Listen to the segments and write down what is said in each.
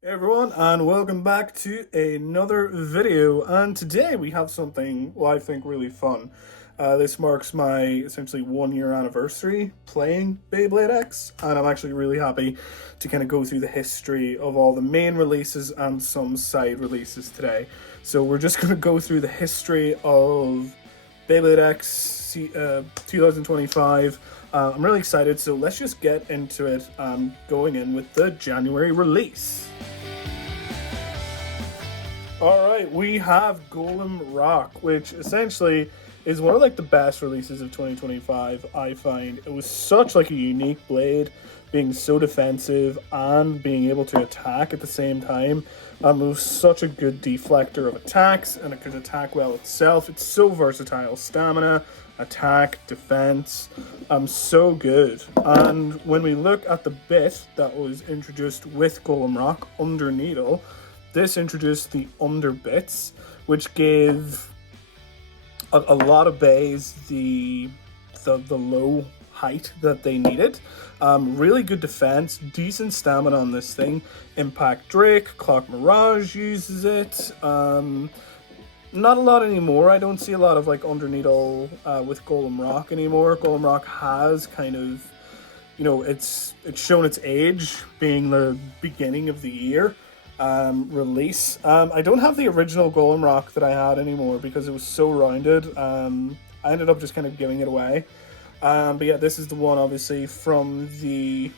Hey everyone, and welcome back to another video. And today we have something well, I think really fun. This marks my essentially 1 year anniversary playing Beyblade X, and I'm actually really happy to kind of go through the history of all the main releases and some side releases today. So we're just going to go through the history of Beyblade X 2025. I'm really excited, so let's just get into it, going in with the January release. All right, we have Golem Rock, which essentially is one of like the best releases of 2025. I find it was such like a unique blade, being so defensive and being able to attack at the same time. It was such a good deflector of attacks, and it could attack well itself. It's so versatile: stamina, attack, defense. So good. And when we look at the bit that was introduced with Golem Rock, Under Needle, this introduced the under bits, which gave a lot of bays the low height that they needed. Really good defense, decent stamina on this thing. Impact Drake, Clock Mirage uses it. Not a lot anymore. I don't see a lot of like under needle with Golem Rock anymore. Golem Rock has kind of, it's shown its age, being the beginning of the year release. I don't have the original Golem Rock that I had anymore because it was so rounded. I ended up just kind of giving it away. But yeah, this is the one obviously from the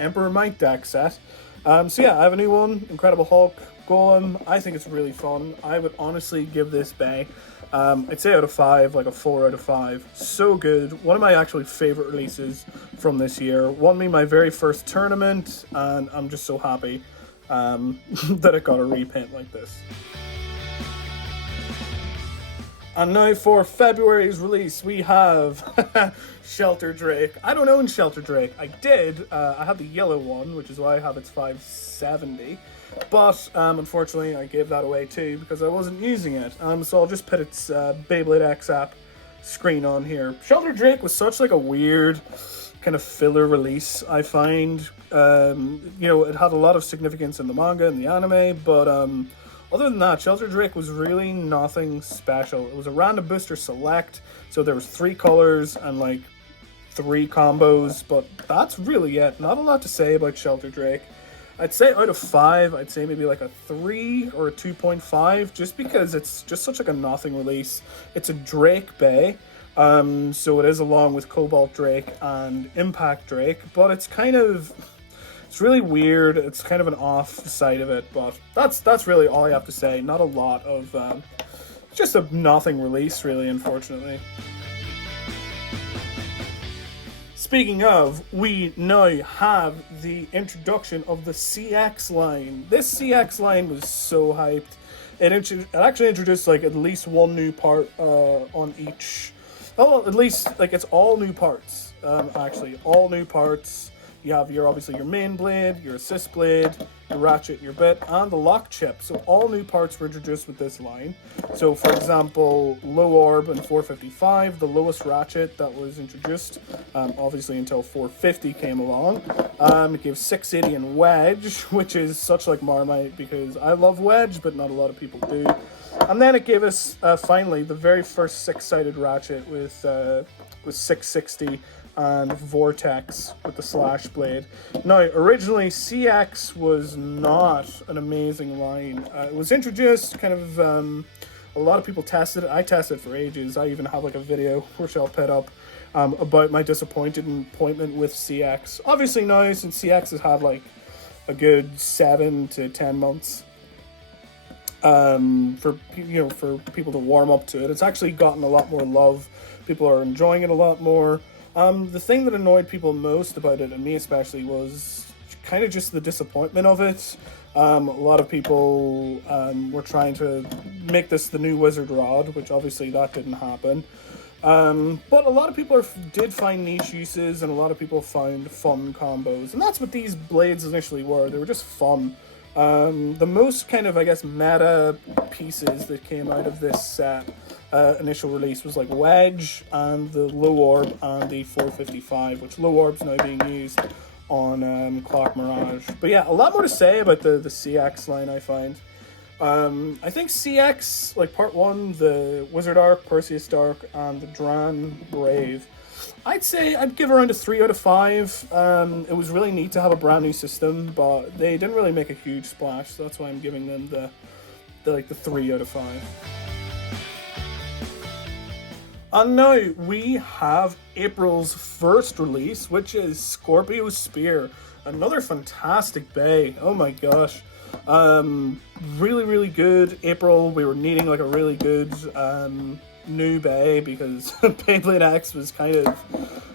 Emperor Mike deck set. So yeah, I have a new one, Incredible Hulk Golem. I think it's really fun. I would honestly give this bay, I'd say out of 5, like a 4 out of 5. So good. One of my actually favorite releases from this year. Won me my very first tournament, and I'm just so happy that it got a repaint like this. And now for February's release, we have Shelter Drake. I don't own Shelter Drake. I did. I had the yellow one, which is why I have its 570. But unfortunately, I gave that away too because I wasn't using it. So I'll just put its Beyblade X app screen on here. Shelter Drake was such like a weird kind of filler release, I find. It had a lot of significance in the manga and the anime, but other than that, Shelter Drake was really nothing special. It was a random booster select, so there was 3 colors and like 3 combos, but that's really it. Not a lot to say about Shelter Drake. I'd say out of 5, I'd say maybe like a 3 or a 2.5, just because it's just such like a nothing release. It's a Drake Bay, so it is along with Cobalt Drake and Impact Drake, but it's really weird. It's kind of an off side of it, but that's really all I have to say. Not a lot of just a nothing release, really, unfortunately. Speaking of, we now have the introduction of the CX line. This CX line was so hyped. It actually introduced like at least one new part on each. Oh, at least like it's all new parts. Actually, all new parts. You have obviously your main blade, your assist blade, your ratchet, your bit, and the lock chip. So all new parts were introduced with this line. So for example, low orb and 455, the lowest ratchet that was introduced, obviously until 450 came along. It gave 680 and wedge, which is such like Marmite because I love wedge, but not a lot of people do. And then it gave us finally the very first 6-sided ratchet with 660 and Vortex with the slash blade. Now, originally CX was not an amazing line. It was introduced kind of, a lot of people tested it. I tested it for ages. I even have like a video which I'll put up about my disappointment with CX. Obviously now, since CX has had like a good 7 to 10 months for people to warm up to it, it's actually gotten a lot more love. People are enjoying it a lot more. The thing that annoyed people most about it, and me especially, was kind of just the disappointment of it. A lot of people were trying to make this the new Wizard Rod, which obviously that didn't happen. But a lot of people did find niche uses, and a lot of people found fun combos. And that's what these blades initially were. They were just fun. The most kind of, I guess, meta pieces that came out of this set initial release was like Wedge and the Low Orb and the 455, which Low Orb's now being used on Clock Mirage. But yeah, a lot more to say about the CX line, I find. I think CX, like part 1, the Wizard Arc, Perseus Dark, and the Dran Brave, I'd say I'd give around a 3 out of 5. It was really neat to have a brand new system, but they didn't really make a huge splash, so that's why I'm giving them the 3 out of 5. And now we have April's first release, which is Scorpio Spear. Another fantastic bay. Oh my gosh. Really, really good. April, we were needing like a really good new bay because Beyblade X was kind of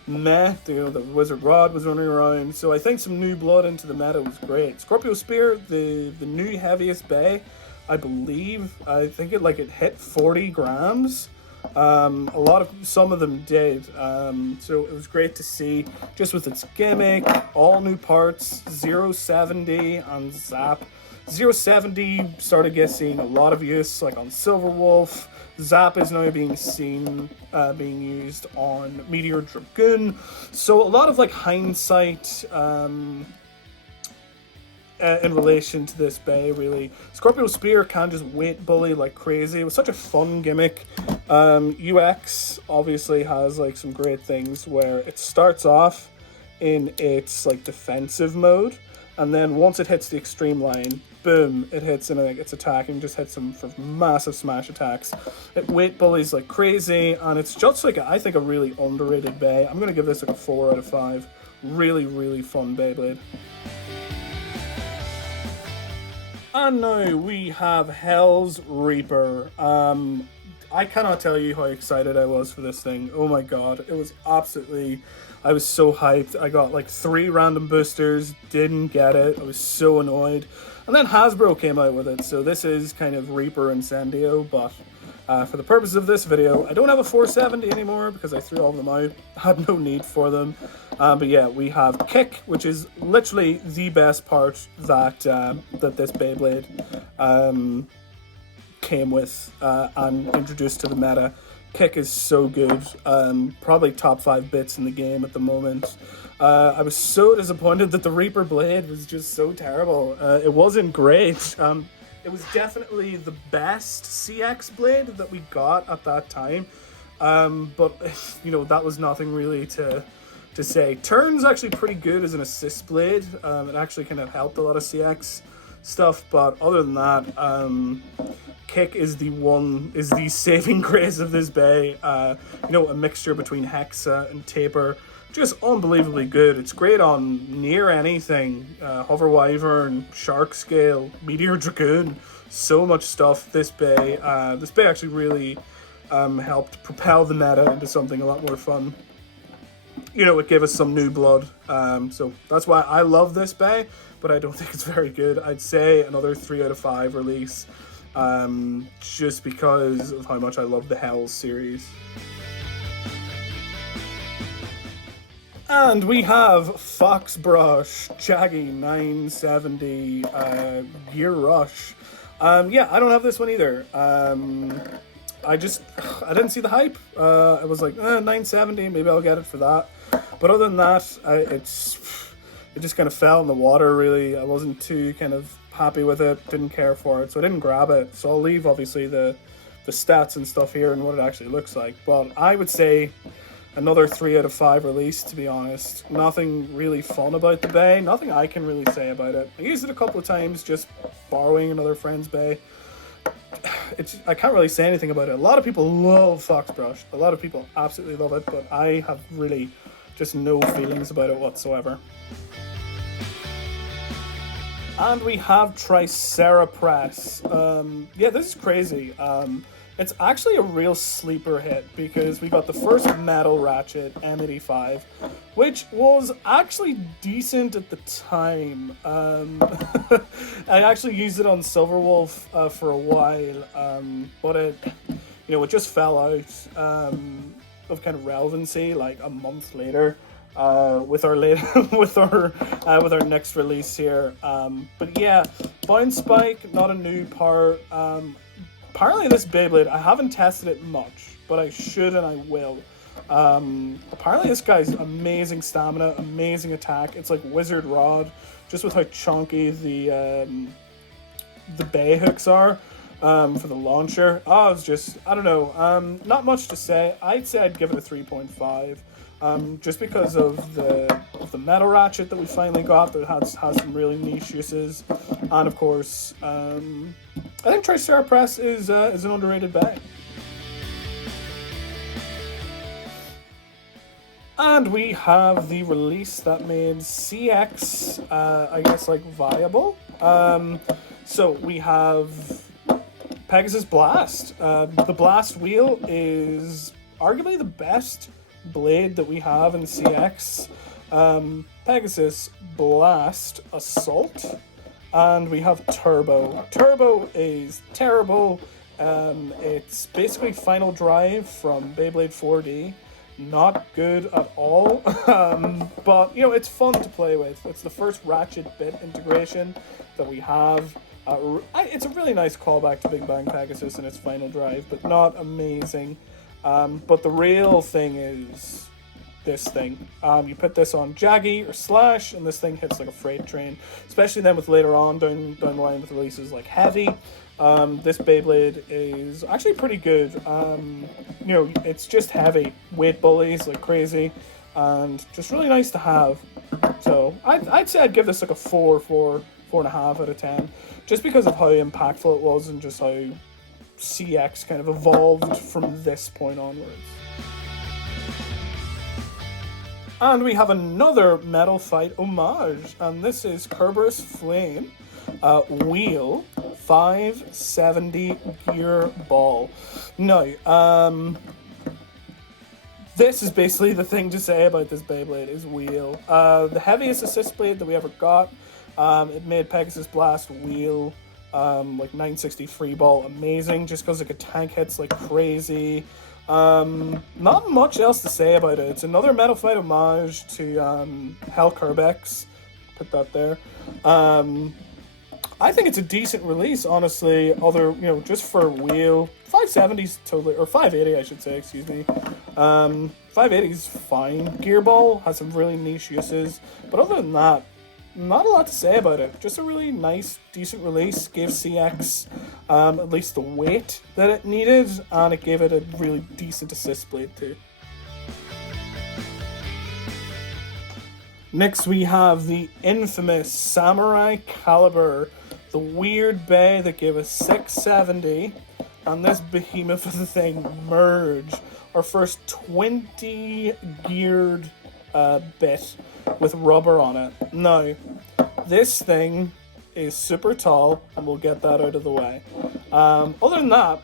meh. You know, the Wizard Rod was running around. So I think some new blood into the meta was great. Scorpio Spear, the new heaviest bay, I believe. I think it hit 40 grams. Some of them did, so it was great to see, just with its gimmick, all new parts, 070 and Zap. 070 started seeing a lot of use, like on Silverwolf. Zap is now being used on Meteor Dragoon, so a lot of like hindsight, in relation to this bay, really. Scorpio Spear can just weight bully like crazy. It was such a fun gimmick. UX obviously has like some great things where it starts off in its like defensive mode, and then once it hits the extreme line, boom, it hits and like it's attacking, just hits them for massive smash attacks. It weight bullies like crazy, and it's just like I think a really underrated bay. I'm gonna give this like a 4 out of 5. Really, really fun Beyblade. And now we have Hell's Reaper. I cannot tell you how excited I was for this thing. Oh my god, it was absolutely... I was so hyped. I got like 3 random boosters, didn't get it. I was so annoyed. And then Hasbro came out with it, so this is kind of Reaper Incendio, but for the purpose of this video, I don't have a 470 anymore because I threw all of them out. I had no need for them. But yeah, we have Kick, which is literally the best part that that this Beyblade came with and introduced to the meta. Kick is so good, probably top 5 bits in the game at the moment. I was so disappointed that the Reaper Blade was just so terrible. It wasn't great. It was definitely the best CX Blade that we got at that time, but you know, that was nothing really to say. Turn's actually pretty good as an assist blade. It actually kind of helped a lot of CX stuff, but other than that, Kick is the saving grace of this bay. You know, a mixture between Hexa and Taper, just unbelievably good. It's great on near anything, Hover Wyvern, Shark Scale, Meteor Dragoon, so much stuff. This bay actually really helped propel the meta into something a lot more fun. You know, it gave us some new blood, so that's why I love this bay, but I don't think it's very good. I'd say another 3 out of 5 release, just because of how much I love the Hells series. And we have Foxbrush Jaggy 970 Gear Rush. Yeah, I don't have this one either. I didn't see the hype. I was like, 970, maybe I'll get it for that. But other than that, it just kind of fell in the water, really. I wasn't too kind of happy with it, didn't care for it, so I didn't grab it. So I'll leave, obviously, the stats and stuff here and what it actually looks like. But I would say another 3 out of 5 release, to be honest. Nothing really fun about the bay. Nothing I can really say about it. I used it a couple of times, just borrowing another friend's bay. I can't really say anything about it. A lot of people love Foxbrush. A lot of people absolutely love it, but I have really just no feelings about it whatsoever. And we have Triceratops. Yeah, this is crazy. It's actually a real sleeper hit because we got the first metal ratchet, M85, which was actually decent at the time. I actually used it on Silverwolf for a while, but it just fell out of kind of relevancy like a month later. With our with our next release here, but yeah, Bounce Spike, not a new part. Apparently this Beyblade, I haven't tested it much, but I should and I will. Apparently this guy's amazing stamina, amazing attack. It's like Wizard Rod, just with how chunky the bay hooks are for the launcher. Oh, it's just, I don't know. Not much to say. I'd say I'd give it a 3.5. Just because of the metal ratchet that we finally got that has some really niche uses, and of course, I think Tricera Press is an underrated bag. And we have the release that made CX, I guess, like viable. So we have Pegasus Blast. The Blast wheel is arguably the best blade that we have in CX. Pegasus Blast Assault, and we have Turbo. Turbo is terrible. It's basically Final Drive from Beyblade 4D. Not good at all, but you know, it's fun to play with. It's the first ratchet bit integration that we have. It's a really nice callback to Big Bang Pegasus and its Final Drive, but not amazing. But the real thing is this thing. You put this on Jaggy or Slash, and this thing hits like a freight train. Especially then with later on down the line with releases like Heavy. This Beyblade is actually pretty good. You know, it's just heavy, weight bullies like crazy, and just really nice to have. So I'd say I'd give this like a 4.5 out of 10, just because of how impactful it was and just how CX kind of evolved from this point onwards. And we have another Metal Fight homage, and this is Kerberos Flame Wheel 570 Gear Ball. Now, this is basically the thing to say about this Beyblade is wheel. The heaviest assist blade that we ever got. It made Pegasus Blast wheel like 960 free ball amazing, just because like a tank hits like crazy. Not much else to say about it. It's another Metal Fight homage to Hell Kerbex. Put that there. I think it's a decent release, honestly. Just for wheel, 570's totally, or 580, I should say. Excuse me. 580's fine. Gearball has some really niche uses, but other than that, not a lot to say about it. Just a really nice, decent release. Gave CX at least the weight that it needed, and it gave it a really decent assist blade too. Next we have the infamous Samurai Caliber, the weird bay that gave us 670, and this behemoth of the thing Merge, our first 20 geared bit with rubber on it. Now, this thing is super tall, and we'll get that out of the way. Other than that,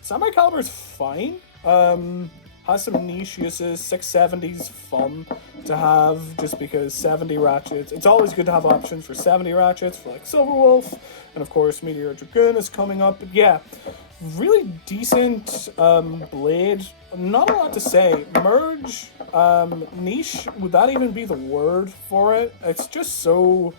Samurai Caliber is fine. Has some niche uses. 670's fun to have, just because 70 ratchets. It's always good to have options for 70 ratchets for like Silverwolf, and of course Meteor Dragoon is coming up. But yeah, really decent blade. Not a lot to say. Merge, niche, would that even be the word for it? It's just so...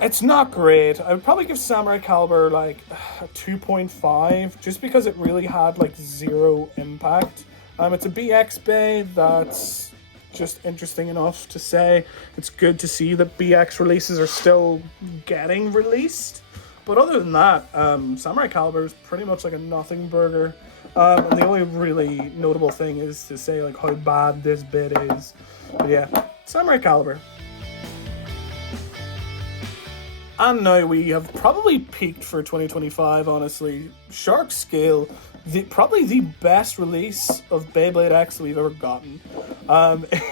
It's not great. I would probably give Samurai Caliber like a 2.5, just because it really had like zero impact. It's a BX bay that's just interesting enough to say. It's good to see that BX releases are still getting released. But other than that, Samurai Caliber is pretty much like a nothing burger. And the only really notable thing is to say like how bad this bit is. But yeah, Samurai Caliber. And now we have probably peaked for 2025, honestly. Shark Scale, probably the best release of Beyblade X we've ever gotten.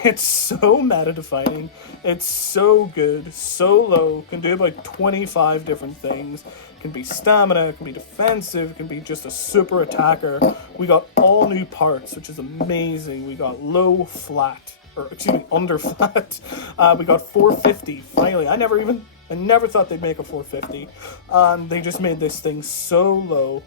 It's so meta-defining. It's so good, so low, can do about 25 different things. Can be stamina, can be defensive, can be just a super attacker. We got all new parts, which is amazing. We got low flat, or excuse me, under flat. We got 450, finally. I never thought they'd make a 450, and they just made this thing so low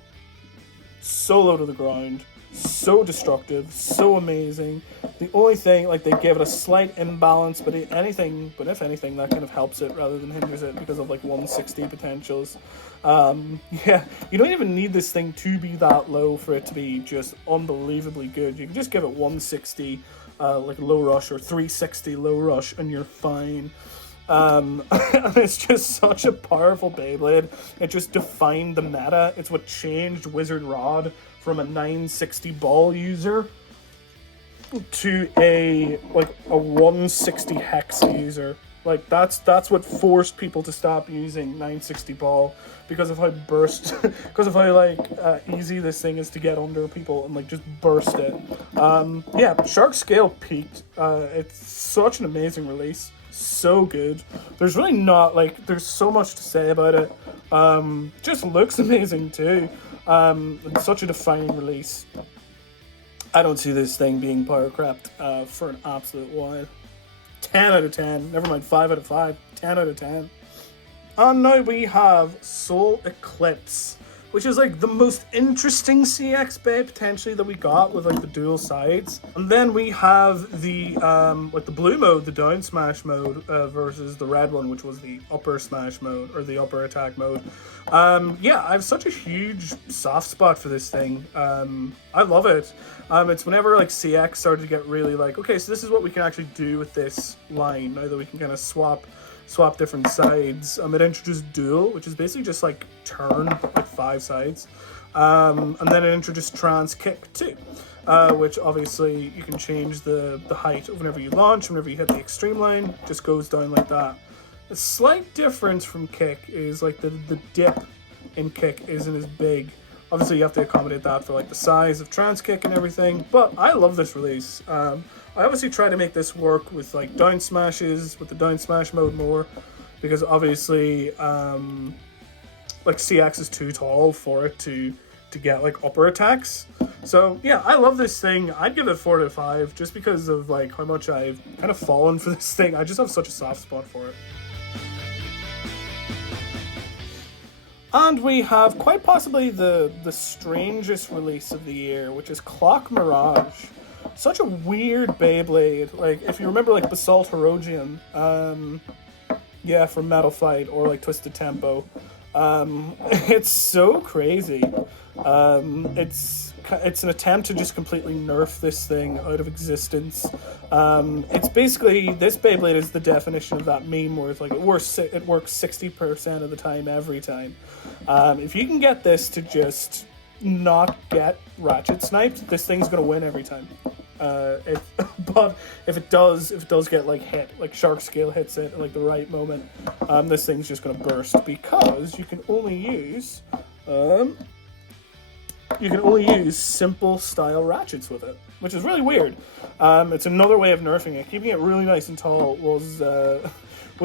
to the ground, so destructive, so amazing. The only thing, like, they give it a slight imbalance, but if anything, that kind of helps it rather than hinders it because of like 160 potentials. Yeah, you don't even need this thing to be that low for it to be just unbelievably good. You can just give it 160 like low rush or 360 low rush and you're fine. And it's just such a powerful Beyblade. It just defined the meta. It's what changed Wizard Rod from a 960 ball user to a 160 hex user. Like that's what forced people to stop using 960 ball because of how because of how easy this thing is to get under people and like just burst it. Yeah, Shark Scale peaked. It's such an amazing release, so good. There's really not there's so much to say about it. Just looks amazing too. It's such a defining release. I don't see this thing being power crept for an absolute while. 10 out of 10. Never mind 5 out of 5. 10 out of 10. And now we have Soul Eclipse, which is like the most interesting CX Babe potentially that we got with like the dual sides. And then we have the the blue mode, the down smash mode, versus the red one, which was the upper smash mode or the upper attack mode. Yeah, I have such a huge soft spot for this thing. I love it. It's whenever like CX started to get really like, okay, so this is what we can actually do with this line now that we can kind of swap different sides. It introduced dual, which is basically just like turn like 5 sides, and then it introduced trans kick too, which obviously you can change the height of whenever you launch. Whenever you hit the extreme line, it just goes down like that. A slight difference from kick is like the dip in kick isn't as big. Obviously you have to accommodate that for like the size of trans kick and everything, but I love this release. I obviously try to make this work with like down smashes, with the down smash mode more, because obviously like CX is too tall for it to get like upper attacks. So yeah, I love this thing. I'd give it 4 out of 5 just because of like how much I've kind of fallen for this thing. I just have such a soft spot for it. And we have quite possibly the strangest release of the year, which is Clock Mirage. Such a weird Beyblade. Like, if you remember, like, Basalt Herodium, yeah, from Metal Fight, or, like, Twisted Tempo, it's so crazy. It's an attempt to just completely nerf this thing out of existence. It's basically, this Beyblade is the definition of that meme where it's like, it works 60% of the time, every time. If you can get this to just not get ratchet sniped, this thing's gonna win every time. But if it does get like hit, like Shark Scale hits it at like the right moment, this thing's just gonna burst because you can only use simple style ratchets with it, which is really weird. It's another way of nerfing it. Keeping it really nice and tall was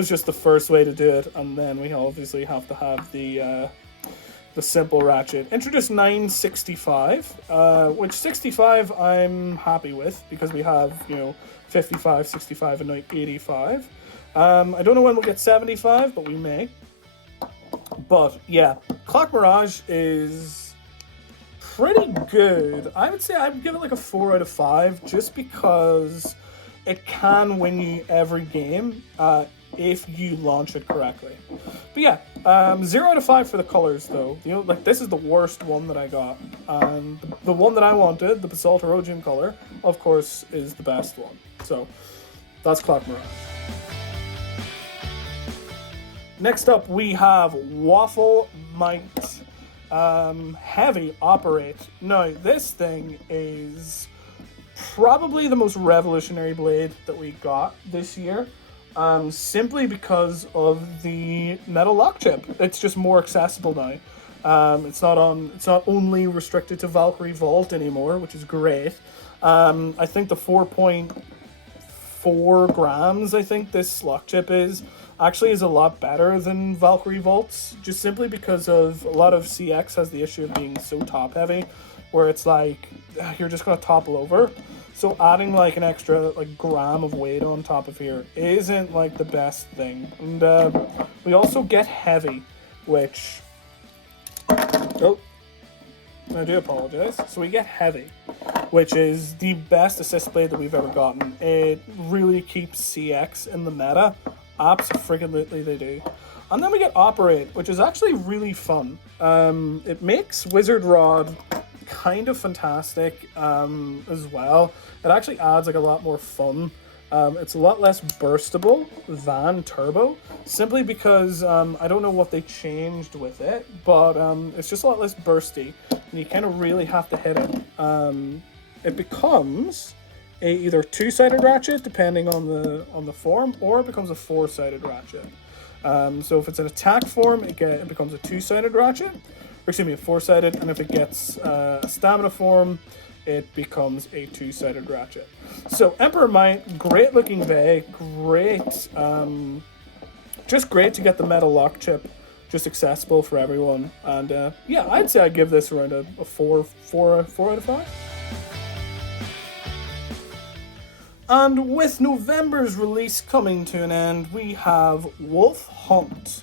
just the first way to do it, and then we obviously have to have the simple ratchet. Introduced 965, which 65 I'm happy with because we have 55, 65, and now 85. I don't know when we'll get 75, but we may. But yeah, Clock Mirage is pretty good. I would say I'd give it like a 4 out of 5 just because it can win you every game if you launch it correctly. But yeah, 0 out of 5 for the colors though. Like this is the worst one that I got. And the one that I wanted, the Basalt Herodium color, of course, is the best one. So that's Clock Mirage. Next up, we have Waffle Might Heavy Operate. Now, this thing is probably the most revolutionary blade that we got this year, simply because of the metal lock chip. It's just more accessible now. It's not only restricted to Valkyrie Vault anymore, which is great. I think the 4.4 grams, I think this lock chip is a lot better than Valkyrie Vaults, just simply because of a lot of CX has the issue of being so top heavy, where it's like you're just gonna topple over. So adding like an extra like gram of weight on top of here isn't like the best thing. And we also get heavy, which I do apologize. So we get Heavy, which is the best assist blade that we've ever gotten. It really keeps CX in the meta. Abso-freaking-lutely they do. And then we get Operate, which is actually really fun. It makes Wizard Rod kind of fantastic as well. It actually adds like a lot more fun. It's a lot less burstable than Turbo, simply because I don't know what they changed with it, but it's just a lot less bursty, and you kind of really have to hit it. It becomes a either two-sided ratchet, depending on the form, or it becomes a four-sided ratchet. So if it's an attack form, it becomes a two-sided ratchet, or excuse me, a four-sided, and if it gets a stamina form, it becomes a two-sided ratchet. So Emperor Might, great looking bay, great, just great to get the metal lock chip, just accessible for everyone. And yeah, I'd say I'd give this around a 4 out of 5. And with November's release coming to an end, we have Wolf Hunt,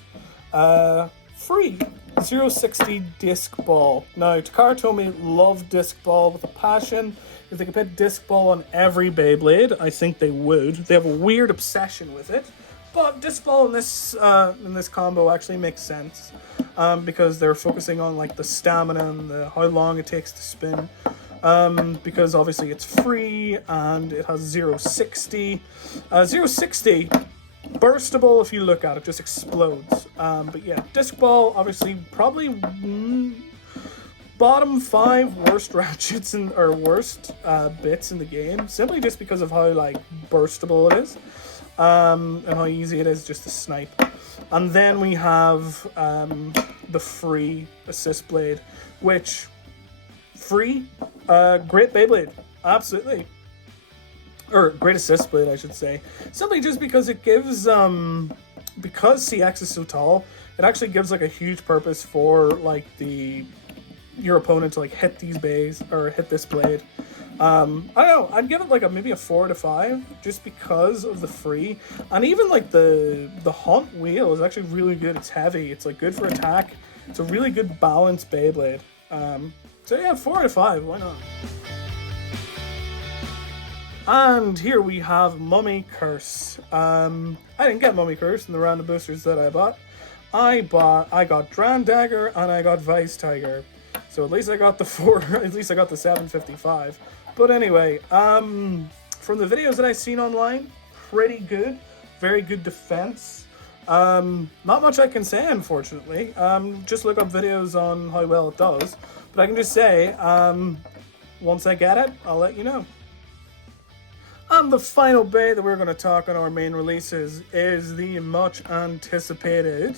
free 060 Disc Ball. Now, Takara Tomy loved Disc Ball with a passion. If they could put Disc Ball on every Beyblade, I think they would. They have a weird obsession with it. But Disc Ball in this combo actually makes sense, because they're focusing on like the stamina and how long it takes to spin. Because obviously it's free and it has 060. 060, burstable if you look at it, just explodes. But yeah, Disc Ball, obviously, probably bottom 5 worst ratchets or worst bits in the game, simply just because of how like burstable it is, and how easy it is just to snipe. And then we have the free Assist Blade, which free, great Beyblade, absolutely. Or great Assist Blade, I should say. Simply just because it gives, because CX is so tall, it actually gives like a huge purpose for like your opponent to like hit these bays or hit this blade. I don't know, I'd give it like maybe a 4 out of 5 just because of the free. And even like the Hunt wheel is actually really good. It's heavy, it's like good for attack. It's a really good balanced Beyblade. So yeah, 4 out of 5, why not? And here we have Mummy Curse. I didn't get Mummy Curse in the random boosters that I bought. I got Dran Dagger and I got Vice Tiger. So at least I got the 755. But anyway, from the videos that I've seen online, pretty good. Very good defense. Not much I can say, unfortunately. Just look up videos on how well it does. But I can just say, once I get it, I'll let you know. And the final bay that we're going to talk on our main releases is the much anticipated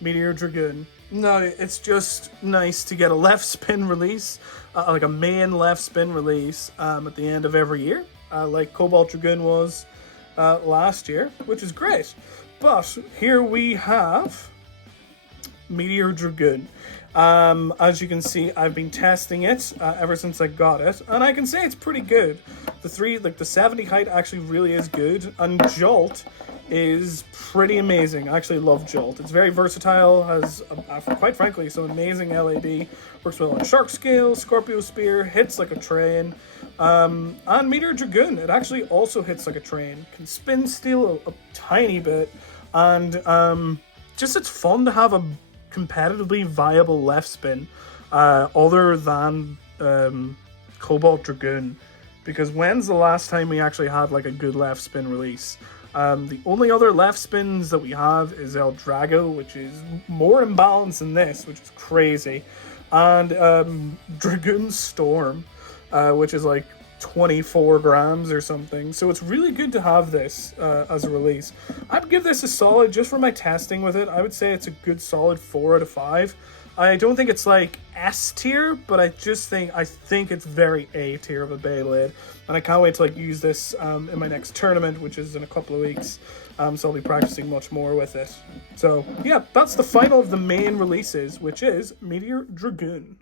Meteor Dragoon. Now, it's just nice to get a left spin release, like a main left spin release at the end of every year, like Cobalt Dragoon was last year, which is great. But here we have Meteor Dragoon. As you can see, I've been testing it ever since I got it, and I can say it's pretty good. The 70 height actually really is good, and Jolt is pretty amazing. I actually love Jolt. It's very versatile, has quite frankly some amazing LAD, works well on Shark Scale, Scorpio Spear, hits like a train, and Meteor Dragoon, it actually also hits like a train, can spin steel a tiny bit, and just it's fun to have a competitively viable left spin other than Cobalt Dragoon, because when's the last time we actually had like a good left spin release? The only other left spins that we have is El Drago, which is more imbalanced than this, which is crazy, and Dragoon Storm, which is like 24 grams or something. So it's really good to have this as a release. I'd give this a solid, just for my testing with it, I would say it's a good solid 4 out of 5. I don't think it's like S tier, but I think it's very A tier of a Beyblade, and I can't wait to like use this in my next tournament, which is in a couple of weeks. So I'll be practicing much more with it. So yeah, that's the final of the main releases, which is Meteor Dragoon.